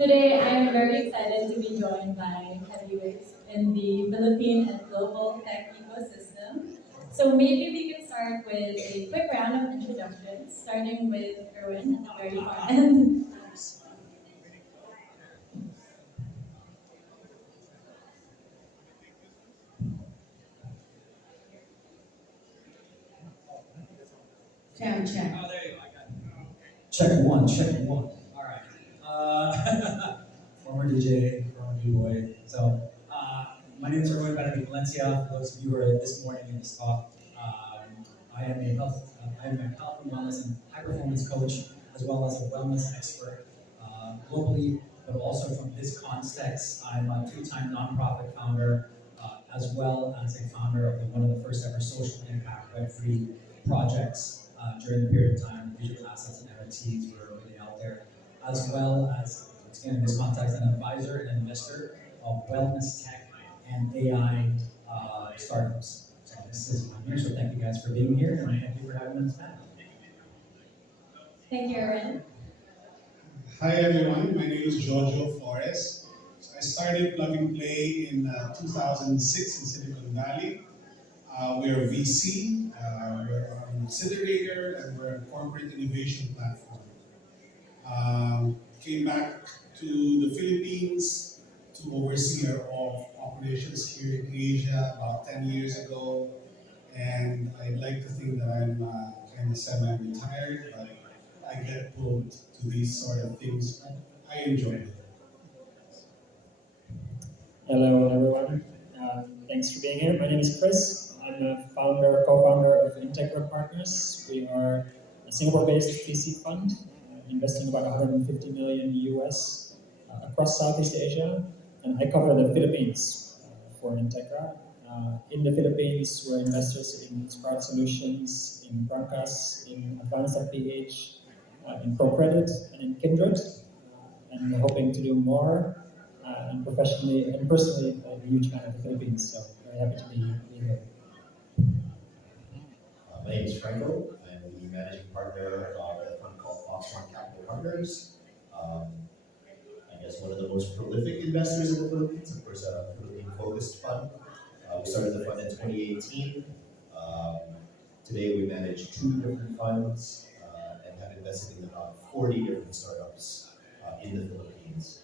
Today, I am very excited to be joined by heavyweights in the Philippine and global tech ecosystem. So maybe we can start with a quick round of introductions, starting with Erwin at the very far end. Sound check. Check one, check one. All right. Former DJ, former B-boy. My name is Erwin Benedict Valencia. For those of you who are this morning in this talk, I am a health and wellness and high performance coach, as well as a wellness expert globally, but also from this context, I'm a two-time nonprofit founder, as well as a founder of one of the first ever social impact Web3 projects during the period of time digital assets and NFTs were really out there, as well as, again, in this context, an advisor and investor of wellness tech and AI startups. So this is my here, so thank you guys for being here, and thank you for having us back. Thank you, Erwin. Hi everyone, my name is Giorgio Flores. I started Plug and Play in 2006 in Silicon Valley. We're a VC, we're an accelerator, and we're a corporate innovation platform. Came back to the Philippines to oversee our operations here in Asia about 10 years ago. And I'd like to think that I'm kind of semi-retired, but I get pulled to these sort of things. I enjoy it. Hello, everyone. Thanks for being here. My name is Chris. I'm a co-founder of Integra Partners. We are a Singapore-based VC fund, investing about 150 million US across Southeast Asia, and I cover the Philippines for Integra. In the Philippines, we're investors in Sprout Solutions, in Brancas, in Advanced PH, in ProCredit, and in Kindred, and we're hoping to do more. And professionally and personally, I'm a huge fan of the Philippines, so very happy to be here. My name is Franco. I'm the managing partner of a fund called Foxtrot Capital Partners. Um, I guess one of the most prolific investors in the Philippines, of course, a Philippine-focused fund. We started the fund in 2018. Um, Today we manage two different funds and have invested in about 40 different startups in the Philippines.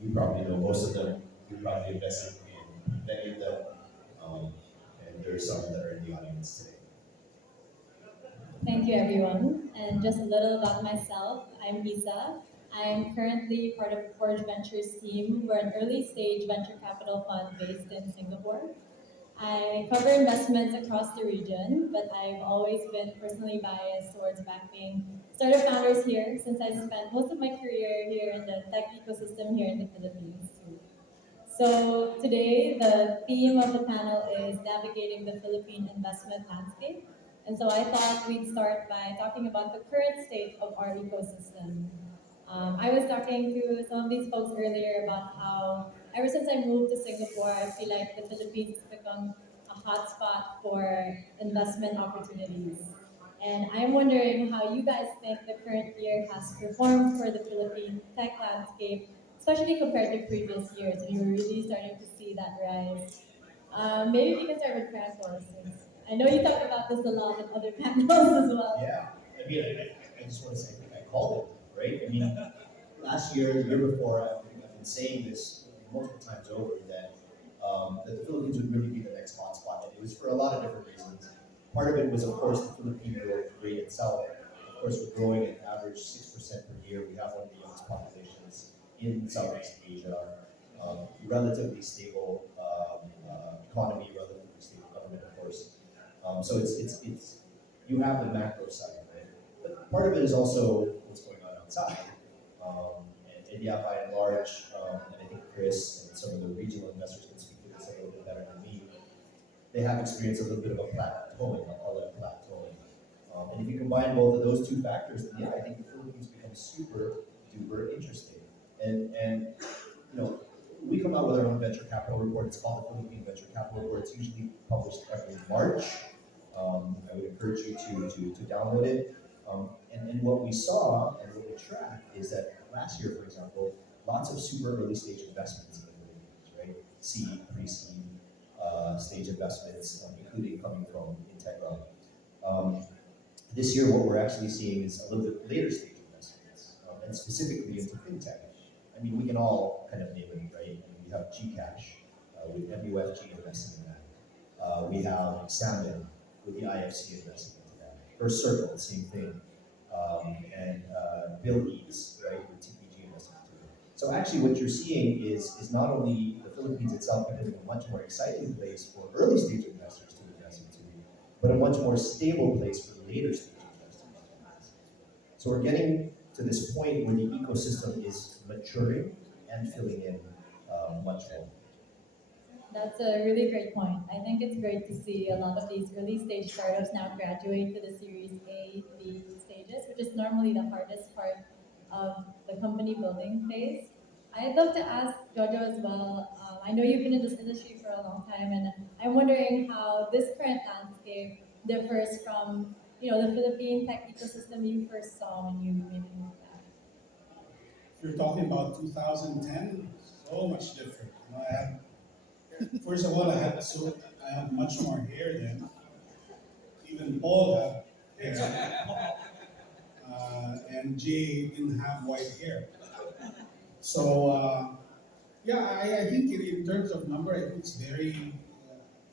You probably know most of them. You probably invested in many of them, and there are some that are in the audience today. Thank you, everyone. And just a little about myself. I'm Isa. I'm currently part of the Forge Ventures team. We're an early stage venture capital fund based in Singapore. I cover investments across the region, but I've always been personally biased towards backing startup founders here since I spent most of my career here in the tech ecosystem here in the Philippines too. So today the theme of the panel is navigating the Philippine investment landscape. And so I thought we'd start by talking about the current state of our ecosystem. I was talking to some of these folks earlier about how ever since I moved to Singapore, I feel like the Philippines has become a hotspot for investment opportunities. And I'm wondering how you guys think the current year has performed for the Philippine tech landscape, especially compared to previous years, and you're really starting to see that rise. Maybe we can start with Franco, since I know you talk about this a lot in other panels as well. Yeah, I mean, I just want to say I called it, right? I mean, last year, the year before, I've been saying this multiple times over that the Philippines would really be the next hotspot, and it was for a lot of different reasons. Part of it was, of course, the Philippine growth rate itself. Of course, we're growing at average 6% per year. We have one of the youngest populations in Southeast Asia. Relatively stable economy, relatively stable government, of course. So it's you have the macro side, right? But part of it is also what's going on outside. And India, by and large, and I think Chris and some of the regional investors can speak to this a little bit better than me. They have experienced a little bit of a plateauing, I'll call it a plateauing. And if you combine both of those two factors, then yeah, I think the Philippines becomes super duper interesting. And you know, we come out with our own venture capital report. It's called the Philippine Venture Capital Report. It's usually published every March. I would encourage you to download it. And what we saw and what we tracked is that last year, for example, lots of super early stage investments in the Philippines, right? Seed, pre-seed stage investments, including coming from Integra. Um, this year, what we're actually seeing is a little bit later stage investments, and specifically into fintech. I mean, we can all kind of name it, right? I mean, we have Gcash with MUFG investing in that. We have Salmon with the IFC investing into that. First Circle, same thing. And Bill Eats, right, with TPG investing into it. So actually what you're seeing is not only the Philippines itself becoming a much more exciting place for early stage investors to invest into, but a much more stable place for later stage investors to invest into. So we're getting to this point where the ecosystem is maturing and filling in much more. That's a really great point. I think it's great to see a lot of these early stage startups now graduate to the Series A, B stages, which is normally the hardest part of the company building phase. I'd love to ask Jojo as well. I know you've been in this industry for a long time, and I'm wondering how this current landscape differs from the Philippine tech ecosystem you first saw when you maybe moved back. If you're talking about 2010, so much different. I had, first of all, I had much more hair then. Even Paul had hair, and Jay didn't have white hair. So yeah, I think in terms of number, I think it's very.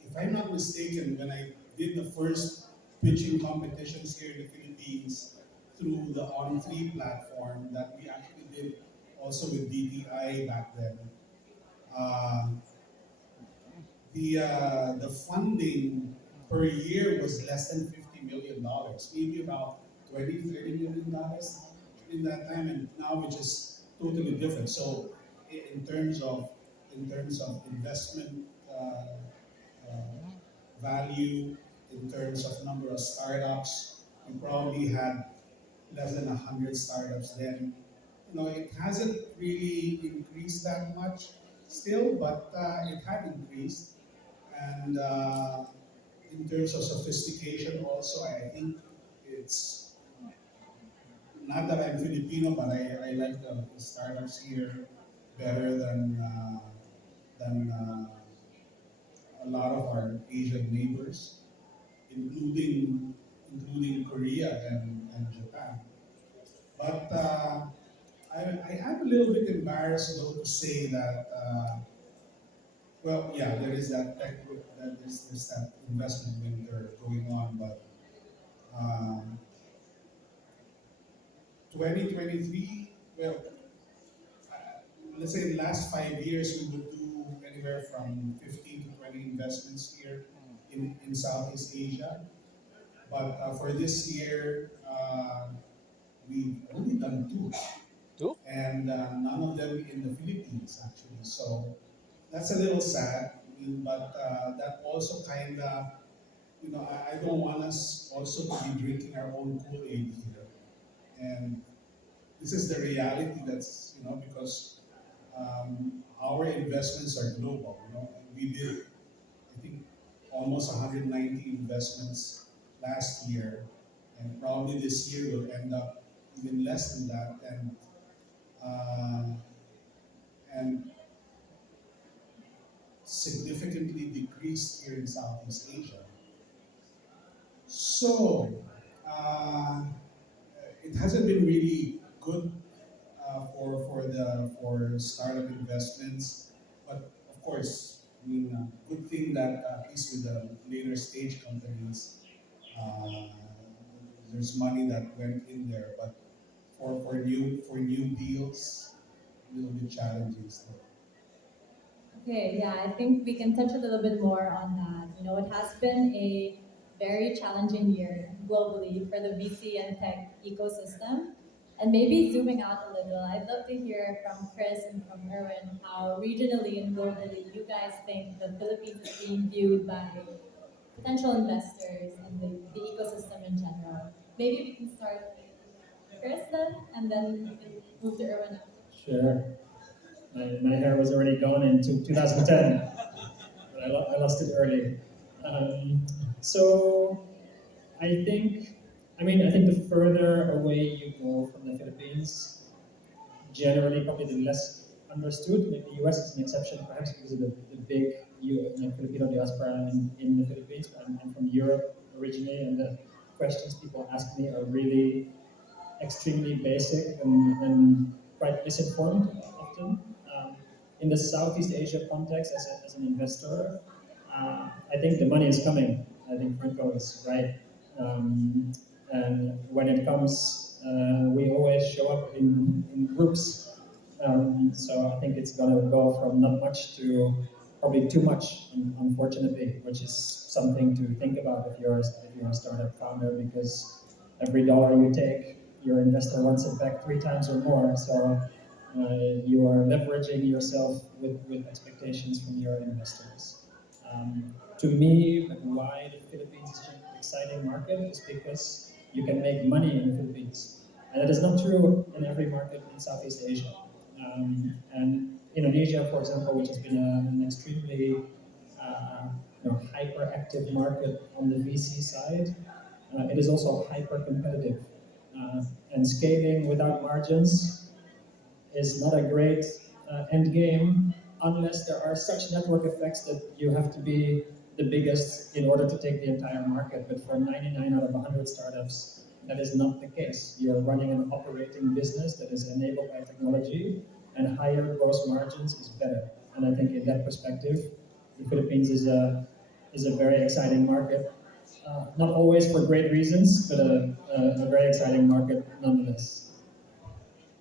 If I'm not mistaken, when I did the first pitching competitions here in the Philippines through the On3 platform that we actually did also with DTI back then, uh, the funding per year was less than $50 million, maybe about 20, $30 million in that time, and now it's just totally different. So in terms of investment value, in terms of number of startups, we probably had less than 100 startups then. It hasn't really increased that much still, but it had increased. And in terms of sophistication, also, I think it's not that I'm Filipino, but I like the startups here better than a lot of our Asian neighbors, including Korea and Japan. But I am a little bit embarrassed though to say that. Well, yeah, there is that there's that investment winter going on, but um, 2023, well, let's say the last 5 years we would do anywhere from 15 to 20 investments here in Southeast Asia. But for this year, we've only done two, and none of them in the Philippines actually. So that's a little sad. I mean, but that also kind of, I don't want us also to be drinking our own Kool-Aid here. And this is the reality that's, because our investments are global. And we did, I think, almost 190 investments last year, and probably this year will end up even less than that. Uh, and significantly decreased here in Southeast Asia. So it hasn't been really good for startup investments, but of course, I mean, good thing that at least with the later stage companies, uh, there's money that went in there, but for new deals, a little bit challenging still. Okay, yeah, I think we can touch a little bit more on that. It has been a very challenging year globally for the VC and tech ecosystem. And maybe zooming out a little, I'd love to hear from Chris and from Erwin how regionally and globally you guys think the Philippines is being viewed by potential investors and the ecosystem in general. Maybe we can start with Chris then, and then we can move to Erwin after. Sure. My hair was already gone in 2010, but I lost it early. So I think, I think the further away you go from the Philippines, generally probably the less understood. Maybe the US is an exception, perhaps because of the big Filipino diaspora in the Philippines. I'm from Europe originally, and the questions people ask me are really extremely basic and quite misinformed often. In the Southeast Asia context, as an investor, I think the money is coming. I think Franco is right. And when it comes, we always show up in groups. So I think it's going to go from not much to probably too much, unfortunately, which is something to think about if you're a startup founder, because every dollar you take, your investor wants it back 3 times or more. So you are leveraging yourself with expectations from your investors. To me, why the Philippines is such an exciting market is because you can make money in the Philippines. And that is not true in every market in Southeast Asia. And Indonesia, for example, which has been an extremely hyperactive market on the VC side, it is also hyper competitive. And scaling without margins is not a great end game unless there are such network effects that you have to be the biggest in order to take the entire market. But for 99 out of 100 startups, that is not the case. You're running an operating business that is enabled by technology, and higher gross margins is better. And I think in that perspective, the Philippines is a very exciting market. Not always for great reasons, but a very exciting market nonetheless.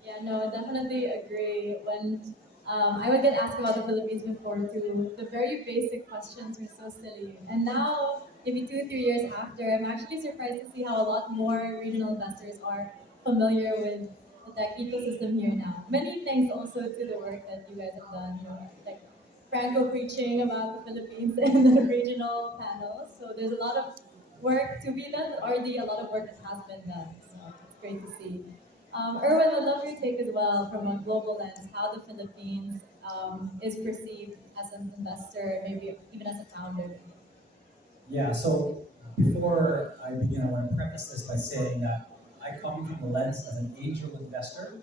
Yeah, no, definitely agree. When I would get asked about the Philippines before too, the very basic questions were so silly. And now, maybe 2 or 3 years after, I'm actually surprised to see how a lot more regional investors are familiar with the tech ecosystem here now. Many thanks also to the work that you guys have done, like Franco preaching about the Philippines in the regional panels. So there's a lot of work to be done, but already a lot of work that has been done. So it's great to see. Erwin, I'd love your take as well from a global lens, how the Philippines is perceived as an investor, maybe even as a founder. Yeah, so before I begin, I want to preface this by saying that I come from the lens as an angel investor,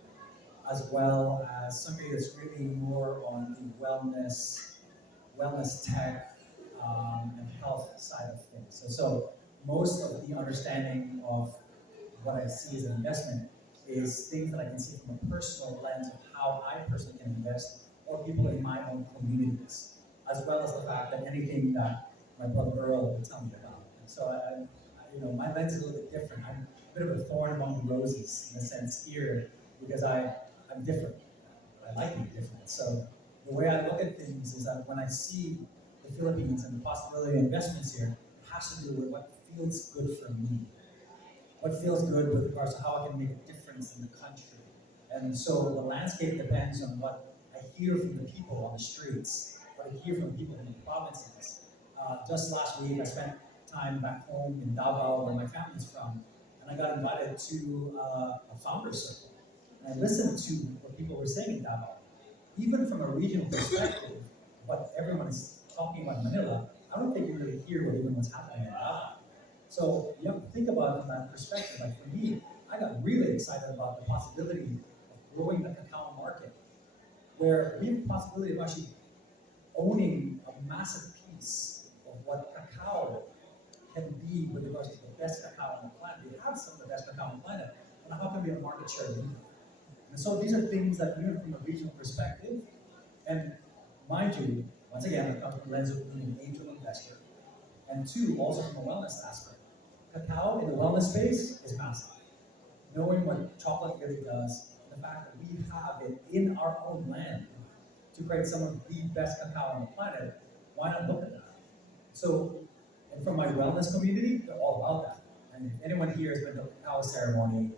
as well as somebody that's really more on the wellness tech, and health side of things. So most of the understanding of what I see as an investment is things that I can see from a personal lens of how I personally can invest, or people in my own communities, as well as the fact that anything that my brother Earl would tell me about. And so my lens is a little bit different. I'm a bit of a thorn among the roses in a sense here, because I'm different. I like being different. So the way I look at things is that when I see the Philippines and the possibility of investments here, it has to do with what feels good for me, what feels good with regards to how I can make a difference in the country. And so the landscape depends on what I hear from the people on the streets, what I hear from the people in the provinces. Just last week, I spent time back home in Davao, where my family's from, and I got invited to a founder circle. And I listened to what people were saying in Davao. Even from a regional perspective, what everyone is talking about in Manila, I don't think you really hear what even what's happening in Davao. So you have to think about it from that perspective. Like for me, I got really excited about the possibility of growing the cacao market, where we have the possibility of actually owning a massive piece of what cacao can be with regards to the best cacao on the planet. We have some of the best cacao on the planet, and how can we have a market share leader? And so these are things that even from a regional perspective, and mind you, once again, I come from the lens of being an angel investor, and two, also from a wellness aspect. Cacao in the wellness space is massive. Knowing what chocolate really does, and the fact that we have it in our own land to create some of the best cacao on the planet, why not look at that? So, and from my wellness community, they're all about that. And if anyone here has been to a cacao ceremony,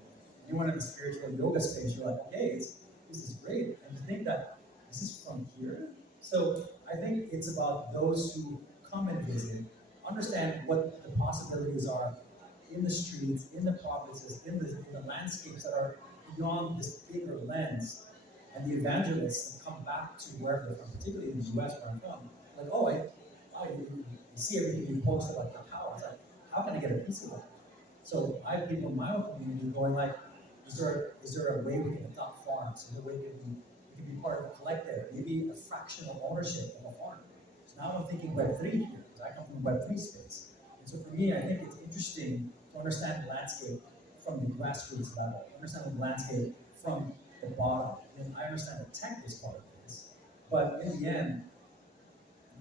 anyone in the spiritual yoga space, you're like, okay, this is great. And to think that this is from here. So I think it's about those who come and visit, understand what the possibilities are in the streets, in the provinces, in the landscapes that are beyond this bigger lens. And the evangelists that come back to wherever they're from, particularly in the US where I'm from, like, oh, you see everything you post about cacao. It's like, how can I get a piece of that? So I have people in my own community going like, is there a way we can adopt farms? Is there a way we can be part of a collective, maybe a fractional ownership of a farm? So now I'm thinking Web3 here, because I come from the Web3 space. And so for me, I think it's interesting to understand the landscape from the grassroots level, understand the landscape from the bottom. And I understand the tech is part of this, but in the end,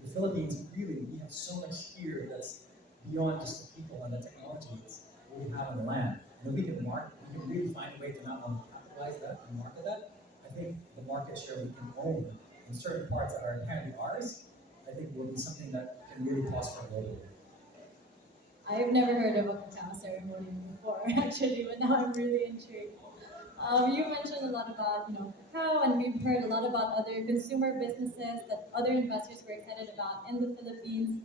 the Philippines, really, we have so much here that's beyond just the people and the technologies that we have on the land. And if we can really find a way to not only capitalize that and market that, I think the market share we can own in certain parts that are inherently ours, I think will be something that can really prosper globally. I've never heard of a cacao ceremony before, actually, but now I'm really intrigued. You mentioned a lot about cacao, and we've heard a lot about other consumer businesses that other investors were excited about in the Philippines.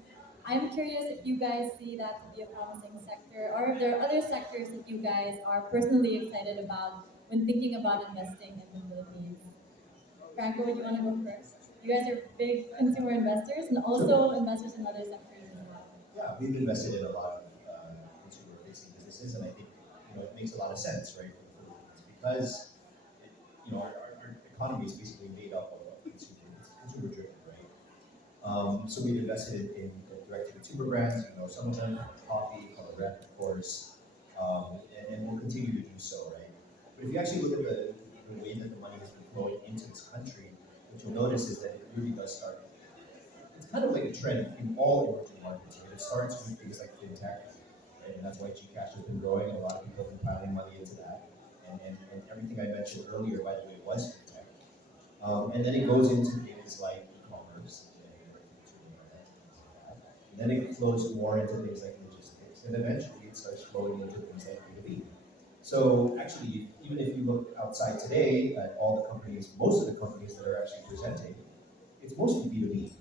I'm curious if you guys see that to be a promising sector, or if there are other sectors that you guys are personally excited about when thinking about investing in the Philippines. Franco, would you want to go first? You guys are big consumer investors and also investors in other sectors as well. Yeah, we've invested in a lot of consumer-facing businesses, and I think it makes a lot of sense, right? It's because our economy is basically made up of consumer-driven, right? So we've invested in direct-to-consumer brands, some of them coffee, Color Rep, of course, and we'll continue to do so, right? But if you actually look at the way that the money has been flowing into this country, what you'll notice is that it really does start. It's kind of like a trend in all emerging markets, right? It starts with things like fintech, right? And that's why Gcash has been growing, and a lot of people have been piling money into that. And everything I mentioned earlier, by the way, was fintech. And then it goes into things like e-commerce and then it flows more into things like logistics, and eventually it starts flowing into things like B2B. So actually, even if you look outside today at all the companies, most of the companies that are actually presenting, it's mostly B2B.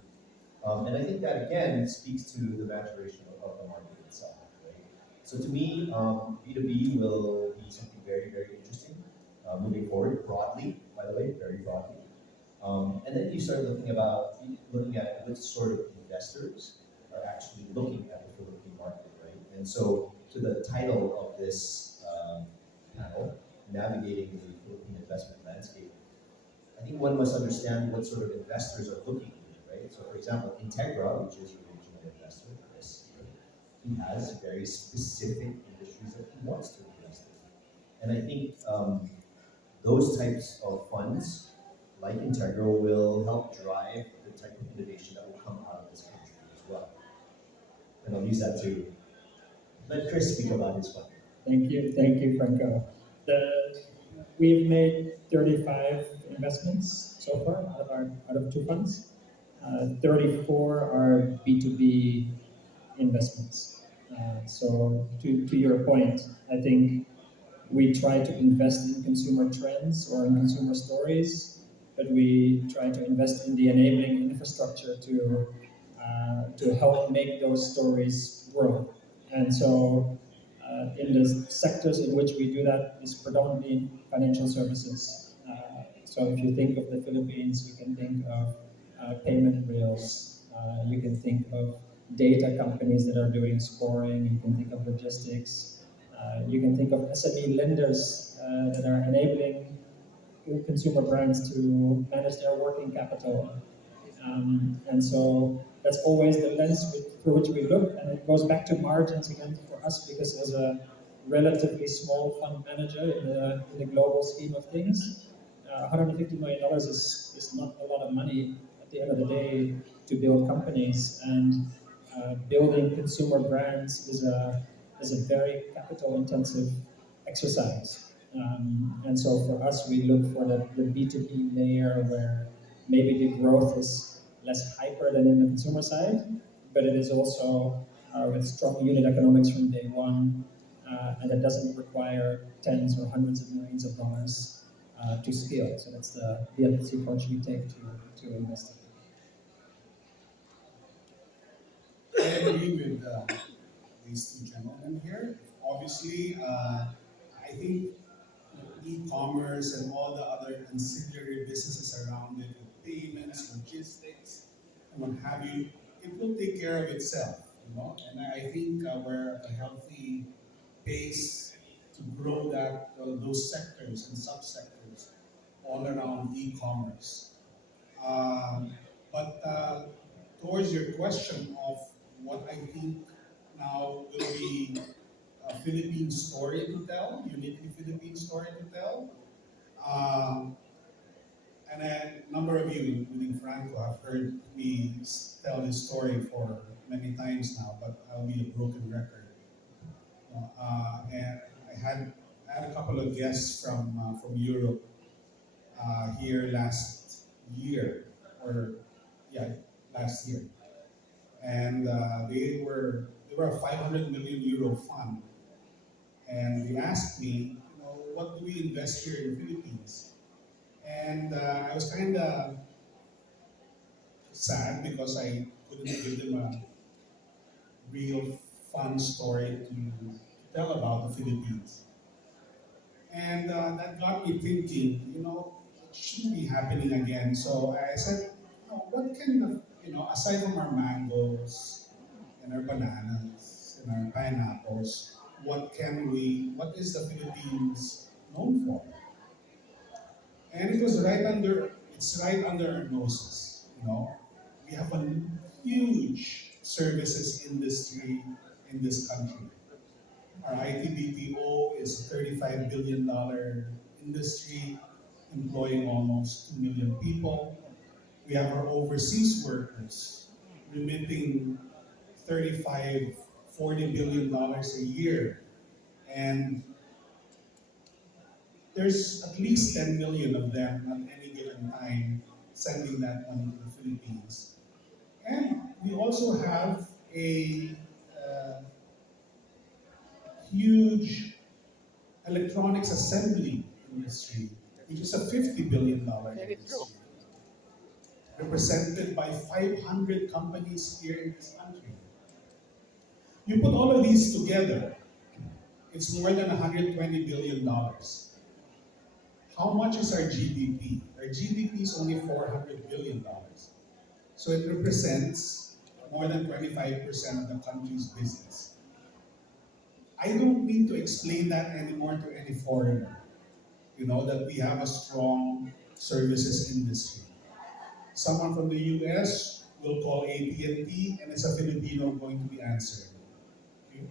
And I think that again speaks to the maturation of the market itself, right? So to me, B2B will be something very, very interesting moving forward broadly, by the way, very broadly. And then you start looking at which sort of investors are actually looking at the Philippine market, right? And so to the title of this panel, navigating the Philippine investment landscape, I think one must understand what sort of investors are looking at, right? So for example, Integra, which is your original investor, Chris, he has very specific industries that he wants to invest in. And I think those types of funds, like Integral, will help drive the type of innovation that will come out of this country as well. And I'll use that to let Chris speak about his fund. Thank you, Franco. We've made 35 investments so far out of two funds. 34 are B2B investments. So to your point, I think we try to invest in consumer trends or in consumer stories, but we try to invest in the enabling infrastructure to help make those stories grow. And so, in the sectors in which we do that is predominantly financial services. So, if you think of the Philippines, you can think of payment rails. You can think of data companies that are doing scoring. You can think of logistics. You can think of SME lenders that are enabling consumer brands to manage their working capital. And so that's always the lens through which we look, and it goes back to margins again for us because as a relatively small fund manager in the global scheme of things, $150 million is not a lot of money at the end of the day to build companies, and building consumer brands is a very capital intensive exercise. And so for us, we look for the B2B layer where maybe the growth is less hyper than in the consumer side, but it is also with strong unit economics from day one, and it doesn't require tens or hundreds of millions of dollars to scale. So that's the approach we take to investing. I agree with these two gentlemen here. Obviously, I think e-commerce and all the other ancillary businesses around it, with payments, logistics, and what have you, it will take care of itself. And I think we're at a healthy pace to grow those sectors and subsectors all around e-commerce. Um, but towards your question of what I think now will be a Philippine story to tell, uniquely Philippine story to tell. Um, and a number of you, including Franco, have heard me tell this story for many times now, but I'll be a broken record. And I had a couple of guests from Europe here last year, or yeah, last year, and they were a 500 million euro fund, and they asked me, what do we invest here in the Philippines? And I was kind of sad because I couldn't give them a real fun story to tell about the Philippines. And that got me thinking, it shouldn't be happening again. So I said, what kind of, aside from our mangoes and our bananas and our pineapples, what is the Philippines known for? And it's right under our noses. We have a huge services industry in this country. Our IT BPO is a $35 billion industry employing almost 2 million people. We have our overseas workers remitting 35, $40 billion a year. And there's at least 10 million of them at any given time sending that money to the Philippines. And we also have a huge electronics assembly industry, which is a $50 billion industry, represented by 500 companies here in this country. You put all of these together, it's more than $120 billion. How much is our GDP? Our GDP is only $400 billion. So it represents more than 25% of the country's business. I don't need to explain that anymore to any foreigner, that we have a strong services industry. Someone from the US will call AT&T and it's a Filipino going to be answering. Okay?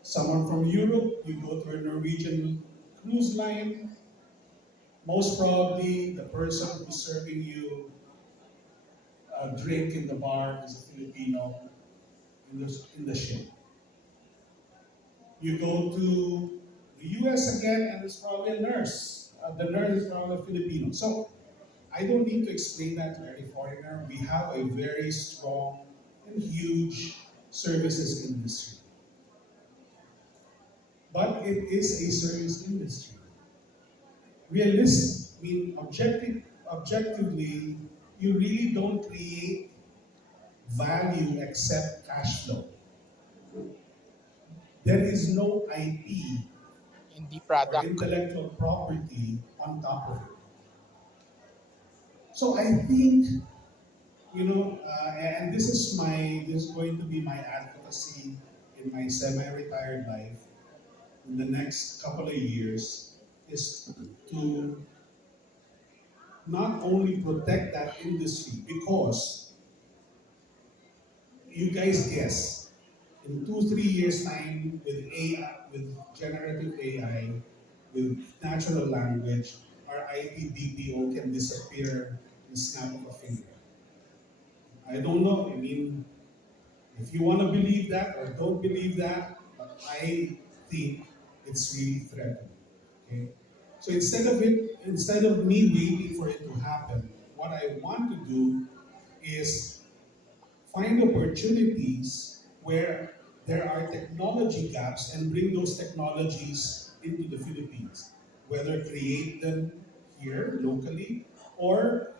Someone from Europe, you go to a Norwegian cruise line, most probably the person who's serving you a drink in the bar is a Filipino in the ship. You go to the US again and it's probably a nurse. The nurse is probably a Filipino. So I don't need to explain that to any foreigner. We have a very strong and huge services industry. But it is a service industry. Objectively, you really don't create value except cash flow. There is no IP Hindi or product. intellectual property on top of it. So I think, and this is going to be my advocacy in my semi-retired life in the next couple of years, is to not only protect that industry, because you guys guess, in 2, 3 years time with AI, with generative AI, with natural language, our IT BPO can disappear in the snap of a finger. I don't know. I mean, if you want to believe that or don't believe that, but I think it's really threatening. Okay? So instead of me waiting for it to happen, what I want to do is find opportunities where there are technology gaps and bring those technologies into the Philippines, whether create them here locally or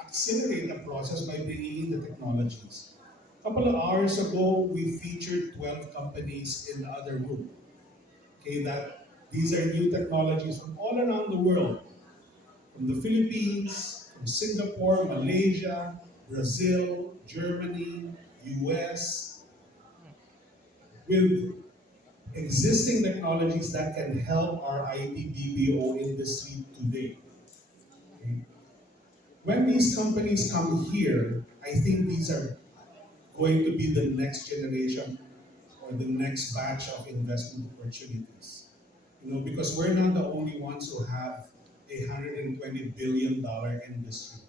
accelerate the process by bringing in the technologies. A couple of hours ago, we featured 12 companies in the other room. Okay, that these are new technologies from all around the world, from the Philippines, from Singapore, Malaysia, Brazil, Germany, US, with existing technologies that can help our IT BPO industry today. Okay? When these companies come here, I think these are going to be the next generation or the next batch of investment opportunities. Because we're not the only ones who have $120 billion industry.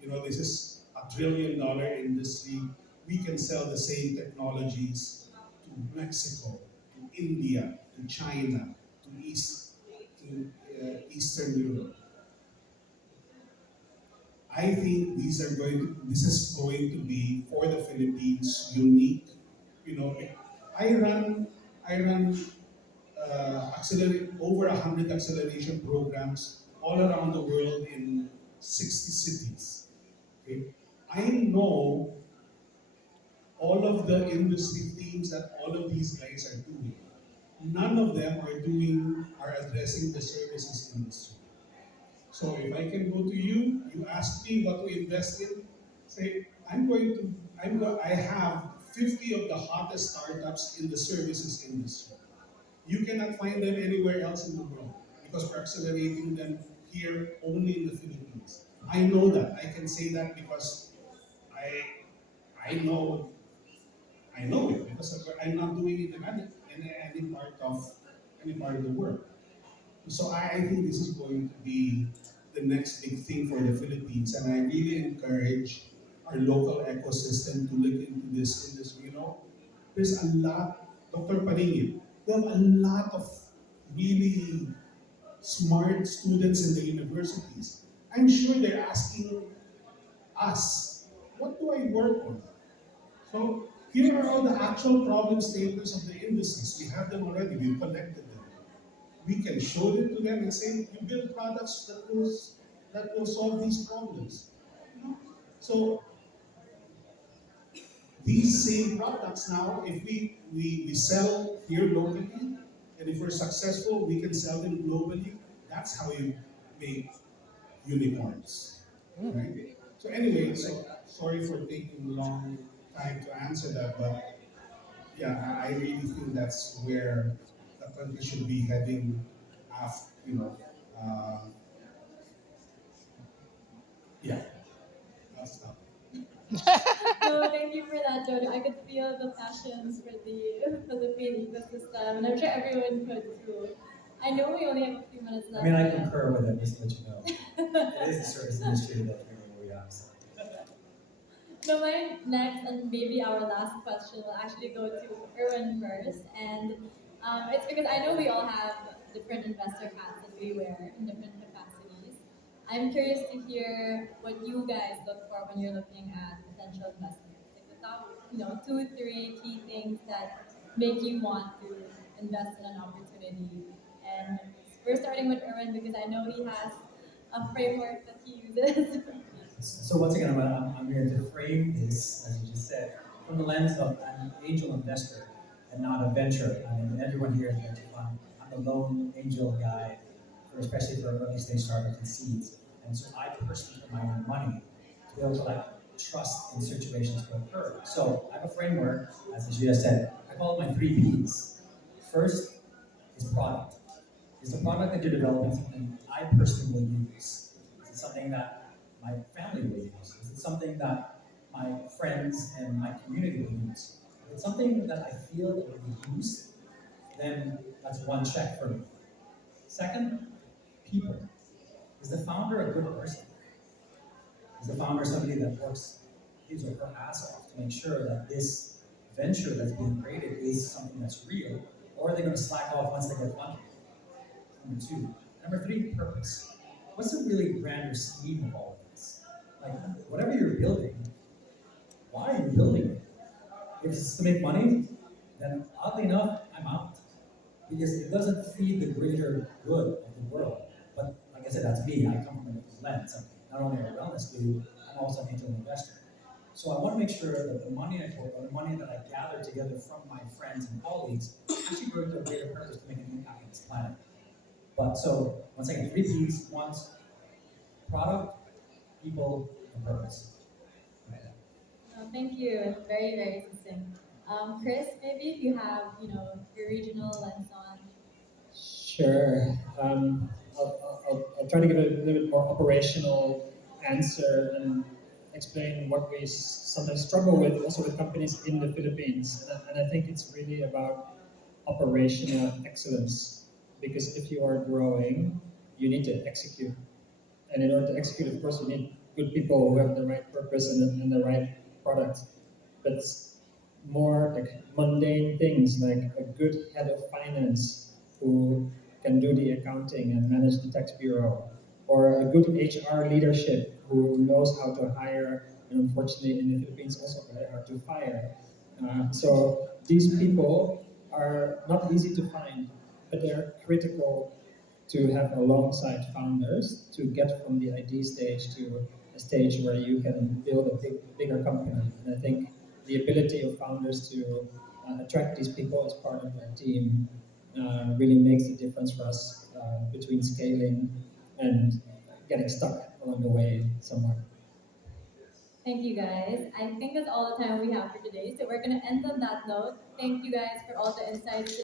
This is $1 trillion industry. We can sell the same technologies to Mexico, to India, to China, to Eastern Europe. I think this is going to be for the Philippines unique. You know, I run over 100 acceleration programs all around the world in 60 cities. Okay? I know all of the industry themes that all of these guys are doing. None of them are addressing the services industry. So if I can go to you, you ask me what to invest in, say, I have 50 of the hottest startups in the services industry. You cannot find them anywhere else in the world because we're accelerating them here only in the Philippines. I know that. I can say that because I I know I know it because I'm not doing it in any part of the world. So I think this is going to be the next big thing for the Philippines, and I really encourage our local ecosystem to look into this industry. There's a lot, Dr. Paningin, we have a lot of really smart students in the universities. I'm sure they're asking us, what do I work on? So here are all the actual problem statements of the industries. We have them already, we've collected them. We can show it to them and say, you build products that will solve these problems. So these same products now, if we sell here locally, and if we're successful, we can sell them globally. That's how you make unicorns, right? So anyway, sorry for taking a long time to answer that, but yeah, I really think that's where the country should be heading after, uh, yeah, that's stuff. No, thank you for that, Jojo. I could feel the passion for the Philippine ecosystem, and I'm sure everyone could too. I know we only have a few minutes I left. mean, I concur with it, just to let you know. It is the service industry that we are. So. So my next and maybe our last question will actually go to Erwin first, and it's because I know we all have different investor hats that we wear in different capacities. I'm curious to hear what you guys look for when you're looking at potential investments, like the top, two, three key things that make you want to invest in an opportunity. And we're starting with Erwin because I know he has a framework that he uses. So once again, I'm here to frame this, as you just said, from the lens of an angel investor and not a venture. I mean, everyone here is venture fund. I'm the lone angel guy, especially for early stage startups and seeds. And so I personally put my own money to be able to trust in situations to occur. So I have a framework, as you just said. I call it my 3 Ps. First is product. Is the product that you're developing something I personally will use? Is it something that my family will use? Is it something that my friends and my community will use? If it's something that I feel that will be used, then that's one check for me. Second, people. Is the founder a good person? Is the founder somebody that works his or her ass off to make sure that this venture that's being created is something that's real, or are they going to slack off once they get funded? Number two. Number three, purpose. What's the really grander scheme of all of this? Like, whatever you're building, why are you building it? If it's to make money, then oddly enough, I'm out. Because it doesn't feed the greater good of the world. But like I said, that's me. I come from a lens. I'm not only a wellness guru, I'm also an angel investor. So I want to make sure that the money I put, or the money that I gather together from my friends and colleagues, actually brings a greater purpose to make an impact on this planet. But so, once again, 3 Ps, once product, people, and purpose. Thank you. Very, very succinct. Chris, maybe if you have, your regional lens on. Sure. I'll try to give a little bit more operational answer and explain what we sometimes struggle with also with companies in the Philippines. And I think it's really about operational excellence. Because if you are growing, you need to execute. And in order to execute, of course, you need good people who have the right purpose and the right product. But it's more like mundane things like a good head of finance who can do the accounting and manage the tax bureau, or a good HR leadership who knows how to hire, and unfortunately in the Philippines also very hard to fire. So these people are not easy to find, but they're critical to have alongside founders to get from the ID stage to a stage where you can build a bigger company. And I think the ability of founders to attract these people as part of their team really makes a difference for us between scaling and getting stuck along the way somewhere. Thank you guys. I think that's all the time we have for today. So we're gonna end on that note. Thank you guys for all the insights